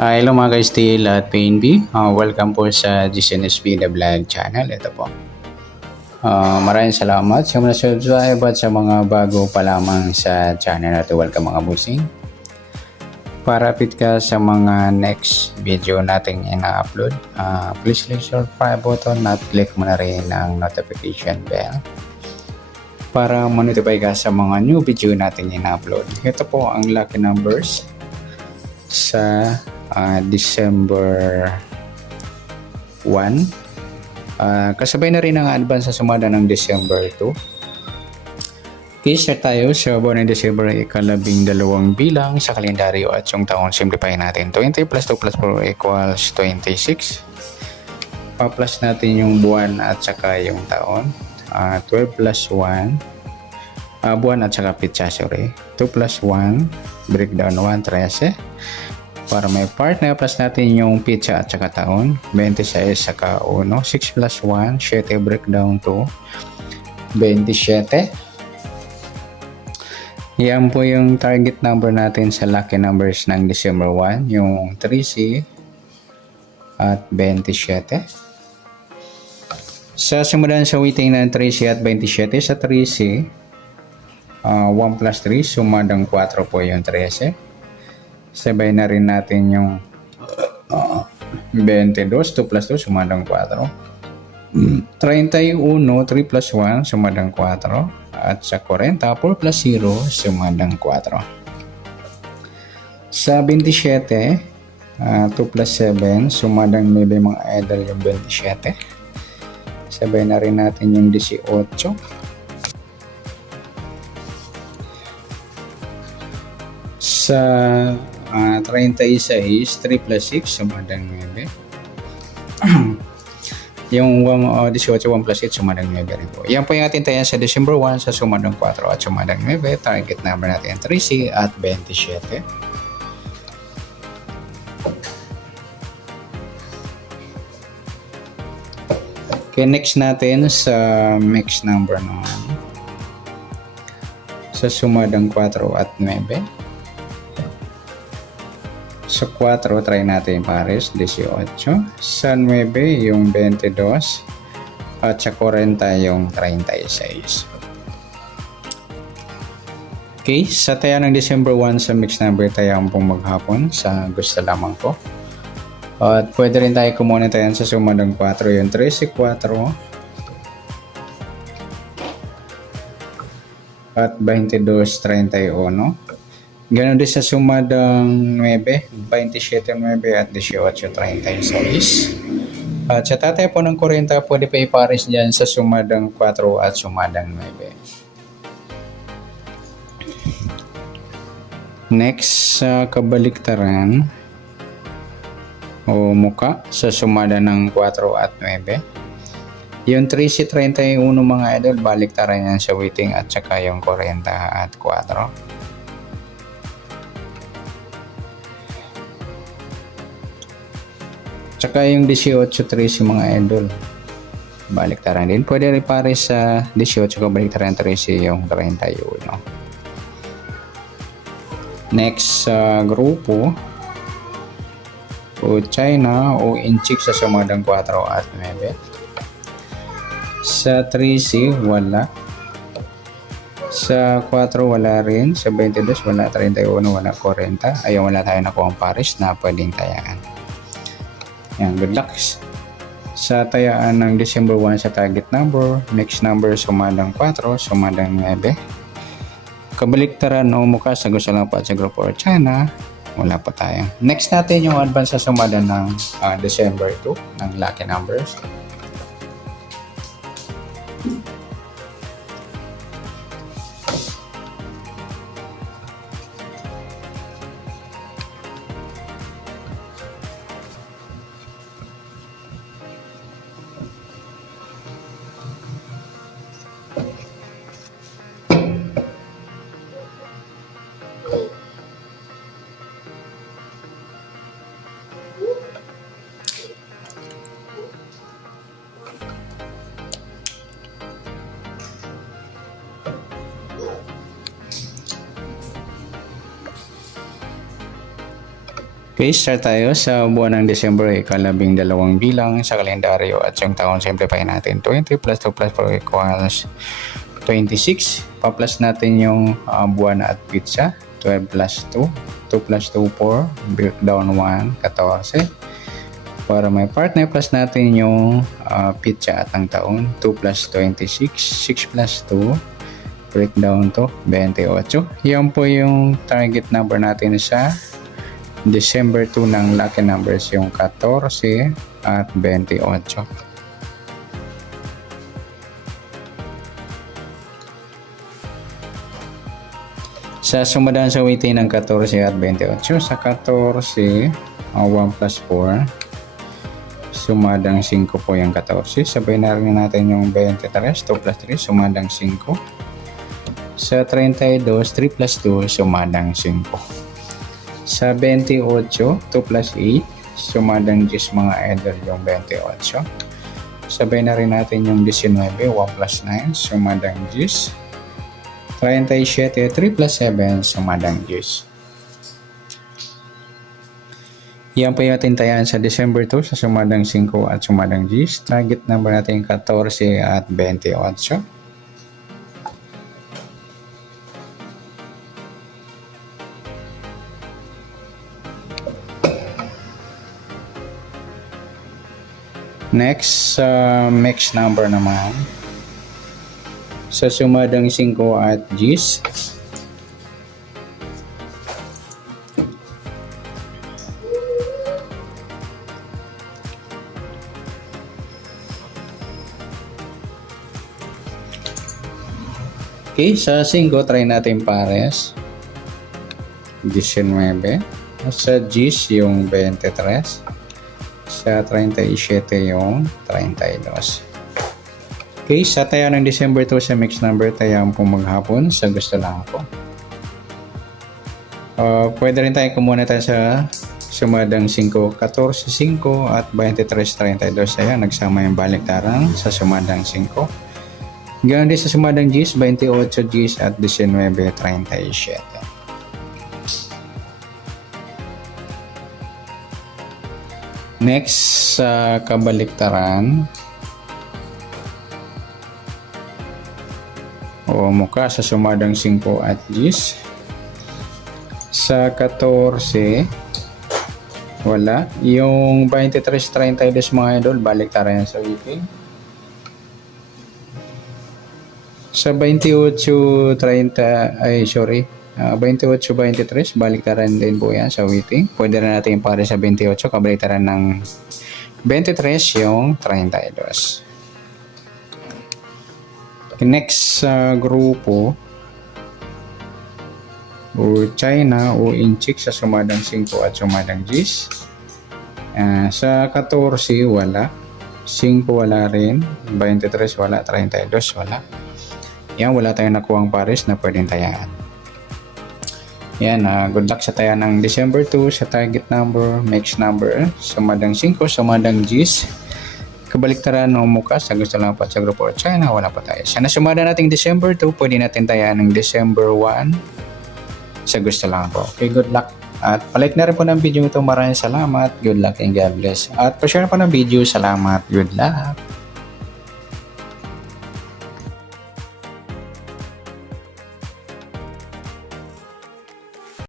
Hello mga ka-Steel at PNB. Welcome po sa GCNSB The Vlog Channel. Ito po. Maraming salamat sa mga subscribe at sa mga bago pa lamang sa channel natin. Welcome mga busing. Para update ka sa mga next video nating ina-upload, please click subscribe button at click mo na rin ang notification bell para ma-notify ka sa mga new video nating ina-upload. Ito po ang lucky numbers sa December 1. Kasabay na rin ang advance sa sumada ng December 2. Okay, start tayo sa buwan ng December, ikalabing-dalawang bilang sa kalendaryo at yung taon. Simplify natin. 20 plus 2 plus 4 equals 26. Pa-plus natin yung buwan at saka yung taon. 12 plus 1. Buwan at saka pitsa, sorry. 2 plus 1. Breakdown 1, 13. Para may partner, plus natin yung pizza at saka taon. 26 saka 1. 6 plus 1, 7 breakdown 2. 27. Yan po yung target number natin sa lucky numbers ng December 1. Yung 3C at 27. Sa simulan sa waiting ng 3C at 27, sa 3C, 1 plus 3, sumadang 4 po yung 13. Sabay na rin natin yung 22, 2 plus 2, sumadang 4. 31, 3 plus 1, sumadang 4. At sa 40, 4 plus 0, sumadang 4. Sa 27, 2 plus 7, sumadang 9 mga idol yung 27. Sabay na rin natin yung 18. Sa 36, 3 plus 6, sumadang 9. Yung 18, 1 plus 8, sumadang 9 rin po. Yan po yung ating tayan sa December 1 sa sumadang 4 at sumadang 9. Target number natin 3C at 27. Okay, next natin sa mix number naman. Sa sumadang 4 at 9. Sa 4, try natin pares, 18. Sa 9, yung 22. At sa 40, yung 36. Okay, sa taya ng December 1 sa mix number, taya pong maghapon sa gusto lamang po. At pwede rin tayo kumuha tayo sa sumadang 4, yung 13, 4. At 22, 31. Ganon din sa sumadang 9, 27, 9 at 18, 36. At sa tatay po ng 40, pwede pa ipares dyan sa sumadang 4 at sumadang 9. Next, sa kabaliktaran o muka sa sumada ng 4 at 9. Yung 13, 31 mga idol, baliktaran yan sa waiting at saka yung 40 at 4. Tsaka yung 18-13 mga idol, baliktaran din. Pwede rin pare sa 18 baliktaran 13 yung 31. Next sa grupo o China o Inchik sa sumadang 4 at 9. Sa 3C wala. Sa 4 wala rin. Sa 22 wala, 31 wala, 40. Ayun, wala tayo nakuha ang pares na pwedeng tayaan. Yan, good luck sa tayaan ng December 1 sa target number, mix number, sumadang 4, sumadang 9. Kabaliktaran o mukha sa gusto lang pa sa grupo or China, wala pa tayo. Next natin yung advance sa sumada ng December 2 ng lucky numbers. Okay, start tayo sa buwan ng December, ika-12 bilang sa kalendaryo at yung taon. Simplify natin. 20 plus 2 plus 4 equals 26. Pa-plus natin yung buwan at pizza. 12 plus 2. 2 plus 2, 4. Breakdown 1, 14. Para may partner, plus natin yung pizza at ang taon. 2 plus 26. 6 plus 2. Breakdown to 28. Yan po yung target number natin sa December 2 ng lucky numbers, yung 14 at 28. Sa sumadaan sa weighting ng 14 at 28, sa 14, 1 plus 4, sumadang 5 po yung 14. Sabay na rin natin yung 23, 2 plus 3, sumadang 5. Sa 32, 3 plus 2, sumadang 5. Sa 28, 2 plus 8, sumadang 10 mga idol yung 28. Sabay na rin natin yung 19, 1 plus 9, sumadang 10. 37, 3 plus 7, sumadang 10. Yan po yung ating tayaan sa December 2 sa sumadang 5 at sumadang 10. Target number natin 14 at 28. Next, mix number naman. Sa sumadang 5 at 10. Okay, sa 5, try natin pares. 19. Sa 10, yung 23. Sa 37 yung 32. Okay, sa tayo ng December 2 sa mix number, tayo po maghapon sa gusto lang po. Pwede rin tayo kumuna tayo sa sumadang 5, 14, 5 at 23, 32. Ayan, nagsama yung baliktaran sa sumadang 5. Ganoon din sa sumadang 10, 28 10 at 19, 37. Next, sa kabaliktaran o mukha sa sumadang 5 at 10. Sa 14, wala. Yung 23, 32 mga idol, baliktaran yan sa weighting. Sa 28, 23, baliktaran din po yan sa weighting. Pwede na natin pare sa 28, kabaliktaran ng 23 yung 32. Next sa grupo o China o Inchik sa sumadang 5 at sumadang 10. Sa 14 wala. 5 wala rin. 23 wala. 32 wala. Yan, wala tayong nakuhang pares na pwedeng tayaan. Yan, good luck sa taya ng December 2 sa target number, mix number, sumadang 5, sumadang 10. Kabaliktaran o mukha sa gusto lang po sa grupo China, wala pa tayo. Sana sumada nating December 2, pwede natin tayaan ng December 1 sa gusto lang po. Okay, good luck. At palike na rin po ng video ito. Maraming salamat. Good luck and God bless. At pa-share po ng video. Salamat. Good luck.